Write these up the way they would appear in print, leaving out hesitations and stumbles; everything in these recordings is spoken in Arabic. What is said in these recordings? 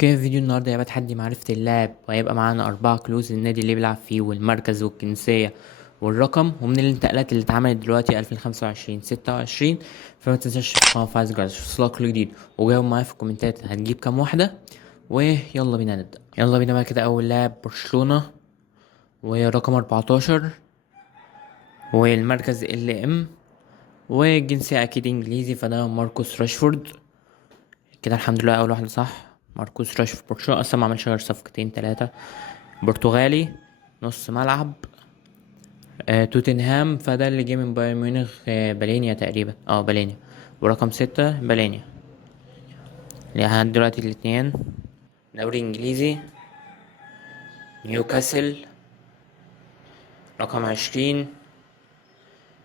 اوكي، فيديو النهارده هيبقى تحدي معرفة اللاعب، وهيبقى معانا 4 كلوز للنادي اللي بيلعب فيه والمركز والجنسية والرقم، ومن الانتقالات اللي اتعملت دلوقتي 2025 26. فما تنساش تفعل فايز جايز وصلك كل جديد، وجاوب معايا في الكومنتات هتجيب كام واحدة. ويلا بينا نبدأ. يلا بينا بقى كده. أول لاعب برشلونة، ورقم 14، والمركز ام، والجنسية أكيد إنجليزي، فده ماركوس راشفورد. كده الحمد لله اول واحده صح. ماركوس راشفورد برشلونه اصلا ما عملش غير صفقتين تلاتة. برتغالي، نص ملعب. توتنهام، فده اللي جه من بايرن ميونخ. بالينيا تقريبا، بالينيا. ورقم 6 بالينيا. لحد دلوقتي الاتنين. دوري انجليزي، نيوكاسل. رقم 20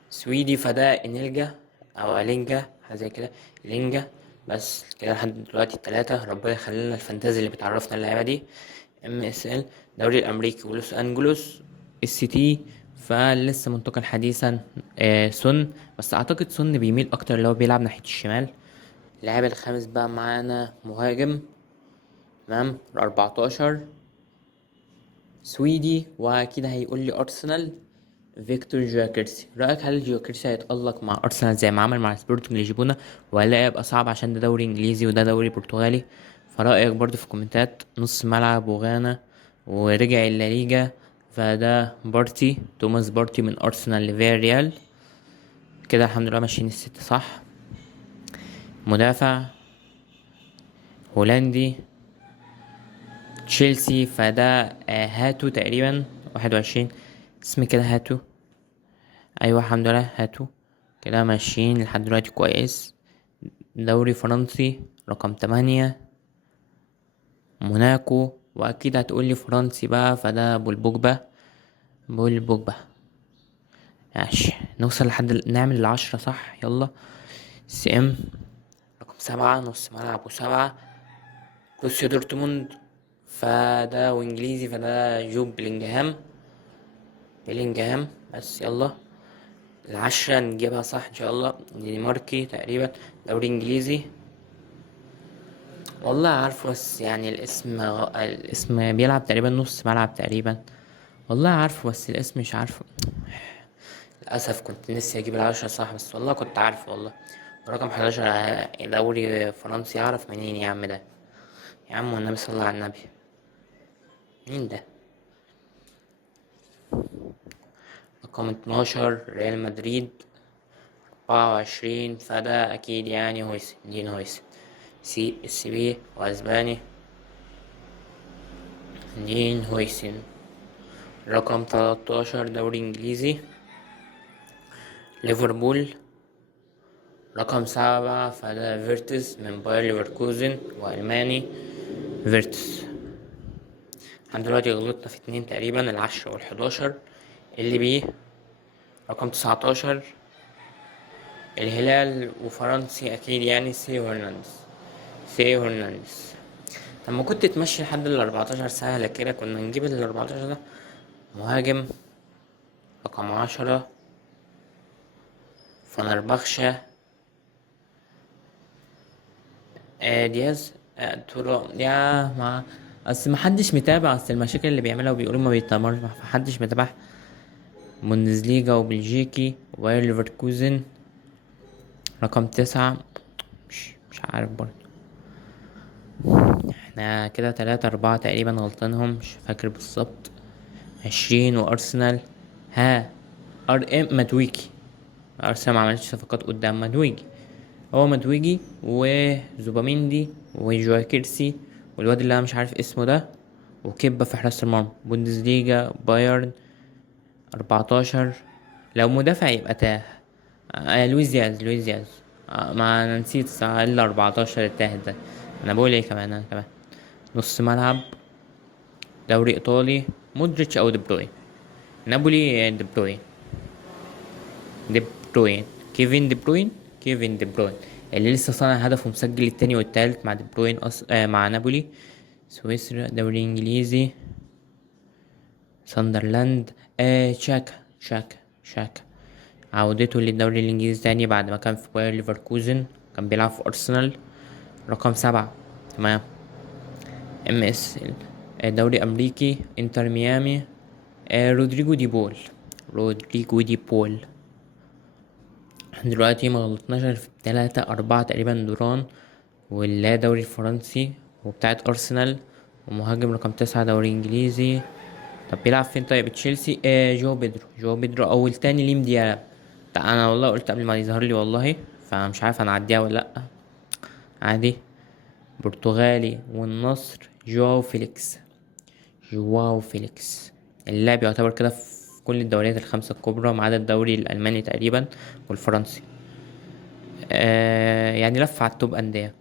سويدي، فده انيلجا او الينجا، حاجه زي كده. الينجا. بس كده لحد دلوقتي التلاتة. ربنا يخلينا الفانتازي اللي بتعرفنا اللعبة دي. MSL، دوري الامريكي ولوس انجلوس. السيتي، فلسه منتقل حديثا. سون. بس اعتقد سون بيميل اكتر اللي هو بيلعب ناحية الشمال. اللاعب الخامس بقى معانا مهاجم. تمام. 14 سويدي، واكيد هيقول لي ارسنال. فيكتور جواكرسي. رأيك هل جواكرسي هيتألق مع أرسنال زي ما عمل مع سبورتنج لشبونة، ولا يبقى صعب عشان ده دوري إنجليزي وده دوري برتغالي؟ فرأيك برضو في الكومنتات. نص ملعب وغانا، ورجع الليجا، فده بارتي، توماس بارتي من أرسنال لفياريال. كده الحمد لله ماشيين الست صح. مدافع هولندي، تشيلسي، فده هاتو تقريبا. 21 اسم كده هاتو. ايوه الحمد لله هاتو. كده ماشيين لحد دلوقتي كويس. دوري فرنسي، رقم 8 موناكو. واكيد هتقولي فرنسي بقى، فده بولبوجبا. بولبوجبا. ماشي نوصل نعمل العشرة صح. يلا. CM، رقم 7 نص ملعب و7. بروسيا دورتموند، فده وانجليزي، فده جوب بلينجهام. بلينجهام. بس يلا العشرة نجيبها صح ان شاء الله. دنماركي تقريبا. دوري انجليزي. والله عارفه، بس يعني الاسم بيلعب تقريبا نص ملعب تقريبا. والله عارفه بس الاسم مش عارفه. للأسف كنت نسي أجيب العشرة صح، بس والله كنت عارفه والله. رقم 11 دوري فرنسي، أعرف منين يا عم ده؟ يا عم والنبي صلى الله على النبي. مين ده؟ رقم 12 ريال مدريد. 24 فده أكيد يعني هويسن، دين هويسن. CB وأسباني. دين هويسن. رقم 13 دوري إنجليزي، ليفربول. رقم 7 فده فيرتس من باير ليفركوزن وألماني. فيرتس. احنا دلوقتي غلطنا في 2 تقريبا، العشرة والحداشر. اللي بيه رقم 19 الهلال وفرنسي أكيد يعني سي هرنانديز. لما كنت تمشي لحد 14 سهلة كده كنا نجيب 14 ده. مهاجم، رقم 10 فنربخشة. دياز. تورو يا ما. اصل محدش متابع، اصل المشاكل اللي بيعملها وبيقولوا ما بيتمرش، محدش متابع. بوندسليجا وبلجيكي وباير ليفركوزن. رقم 9 مش عارف برضه. احنا كده 3 4 تقريبا غلطانهم، مش فاكر بالظبط. 20 وارسنال. ها. مدويكي. ارسنال ما عملتش صفقات قدام مدويجي. هو مدويجي وزوباميندي وجواكيرسي، والواد اللي انا مش عارف اسمه ده، وكبة في حراسة المرمى. بوندسليجا بايرن. 14 لو مدافع يبقى تاه. لويز دياز. ما انا نسيت الصراحة الا 14 التاه ده. انا بقول ايه كمان انا كمان. نص ملعب، دوري ايطالي. مودريتش او دي بروين. نابولي دي بروين. دي بروين. كيفن دي بروين. كيفن دي بروين اللي لسه صانع هدف ومسجل التاني والتالت مع دي بروين مع نابولي. سويسرا، دوري انجليزي. ساندرلاند. شاكا. عودته للدوري الانجليزي تاني بعد ما كان في باير ليفركوزن. كان بيلعب في ارسنال. رقم 7. تمام. MS. دوري امريكي انتر ميامي. رودريجو دي بول. رودريجو دي بول. احنا دلوقتي ما غلطناش غير في 3 4 تقريبا. دوران، واللا دوري الفرنسي، وبتاعت ارسنال، ومهاجم رقم 9 دوري انجليزي. طب بيلعب فين؟ طيب تشيلسي. جو بيدرو. جو بيدرو اول تاني ليم دياب. انا والله قلت قبل ما يظهر لي والله، فمش عارف انا اعديها ولا لا. عادي. برتغالي والنصر جواو فيليكس. جواو فيليكس. اللاعب يعتبر كده في كل الدوريات الخمسة الكبرى ما عدا الدوري الألماني تقريبا والفرنسي. يعني لف على التوب أندية.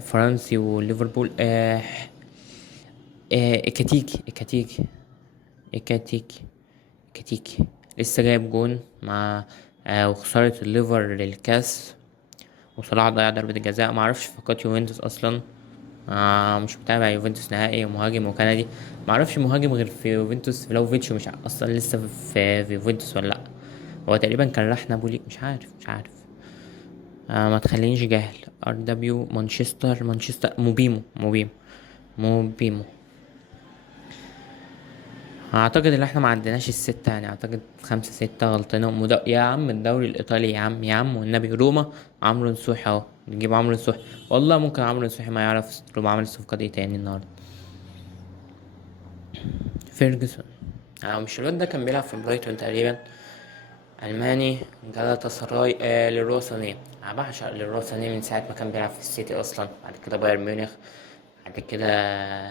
فرنسي وليفربول. إكاتيكي. إكاتيكي. إكاتيكي. إكاتيكي. لسه جايب جون مع وخسارة الليفر للكاس، وصلاح ضيع ضربة الجزاء. معرفش فقط يوفنتوس أصلا. مش متابع يوفنتوس نهائي. مهاجم وكندي. معرفش مهاجم غير في يوفنتوس فلاوفيتش، مش اصلا لسه في يوفنتوس ولا لا. هو تقريبا كان راح نابولي، مش عارف. ما تخلينيش جاهل. RW مانشستر موبيمو. اعتقد ان احنا ما عندناش الستة، يعني اعتقد 5 6 غلطانين. يا عم الدوري الايطالي، يا عم والنبي. روما. عمرو نصوحي اهو. نجيب عمرو نصوحي. والله ممكن عمرو نصوحي ما يعرف روما عمل صفقة ايه تاني النهارده. فيرجسون. مش الواد ده كان بيلعب في برايتون تقريبا؟ ألماني. جالاتا سراي. ليروا سانيه. أنا بعشق ليروا سانيه من ساعة ما كان بيلعب في السيتي أصلا، بعد كده بايرن ميونخ، بعد كده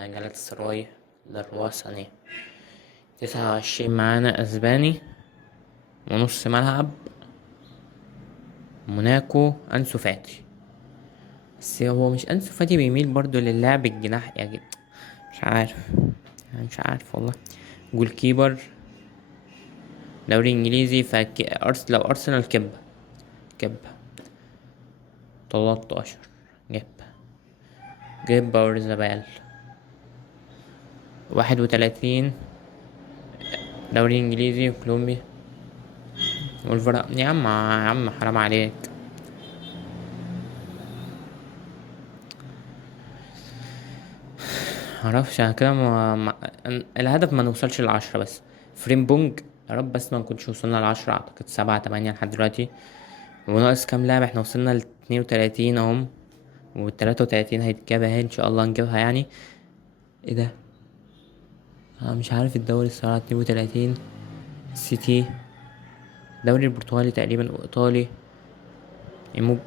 جالاتا سراي. ليروا سانيه. 29 معانا أسباني ونص ملعب. موناكو أنسو فاتي. بس هو مش أنسو فاتي بيميل برضو للعب الجناح يعني. مش عارف. يعني مش عارف والله. جول كيبر. دوري انجليزي لو ارسنال كبة 13. جيب باورزابال. 31. دوري انجليزي كولومبي. يا عم حرام عليك. معرفش انا كده الهدف ما نوصلش ل10 بس. فريمبونج. يا رب بس ما نكونش وصلنا ل10. اعتقد 7 8 لحد دلوقتي. وناقص كام لاعب؟ احنا وصلنا ل32 اهم، و33 هيتجاب اهي ان شاء الله نجيبها يعني. ايه ده؟ انا مش عارف الدوري الصراحة. 32. سيتي. الدوري البرتغالي تقريبا وايطالي. يمو...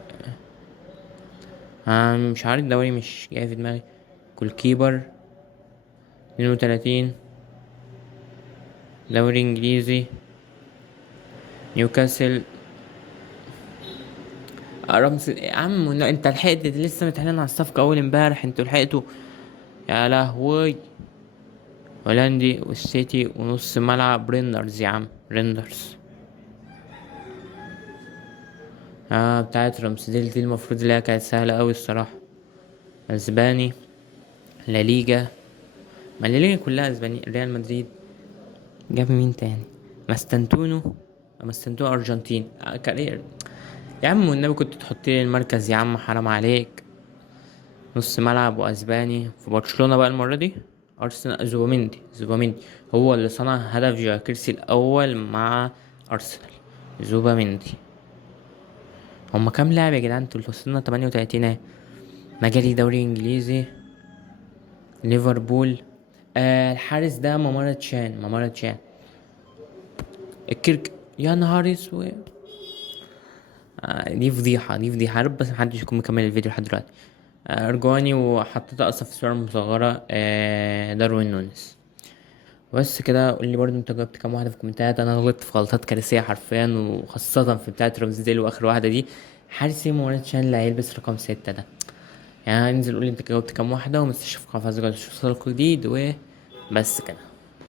مش عارف الدوري، مش جاي في دماغي. كول كيبر. 32. دوري انجليزي. نيوكاسل. رمز يا عم. انت لحقت؟ لسه متعلن على الصفقة اول امبارح، انتوا لحقتوا؟ يا لهوي. هولندي والسيتي ونص ملعب ريندرز. يا عم ريندرز. بتاعت رمسديل دي المفروض اللي هي كانت سهلة اوي الصراحة. اسباني. لا ليجا. ما لا ليجا كلها اسباني. ريال مدريد. جاب مين تاني؟ ماستنتونو. ماستنتونو ارجنتين. كارير. يا عم والنبي كنت تحط لي المركز يا عم، حرام عليك. نص ملعب واسباني في برشلونة بقى المرة دي. ارسنال. زوباميندي هو اللي صنع هدف جاكيرسي الاول مع ارسنال. زوباميندي. هما كام لاعب يا جدعان؟ انتوا وصلنا 38 اهي. مجالي دوري انجليزي. ليفربول. الحارس ده ممارة تشان. الكيرك. يا نهار اسود. دي فضيحة يا رب بس محدش يكون مكمل الفيديو لحد دلوقتي. ارجواني وحطيتها اصلا في صورة مصغرة. داروين نونيز. بس كده قولي برضو انت جاوبت كام واحدة في الكومنتات. انا غلطت في غلطات كارثية حرفيا، وخاصة في بتاعة رمزديل واخر واحدة دي. حارس موريت شان اللي هيلبس رقم 6 ده. يعني انزل قولي انت جاوبت كام واحدة، ومتنساش في قناة جديد وبس كده.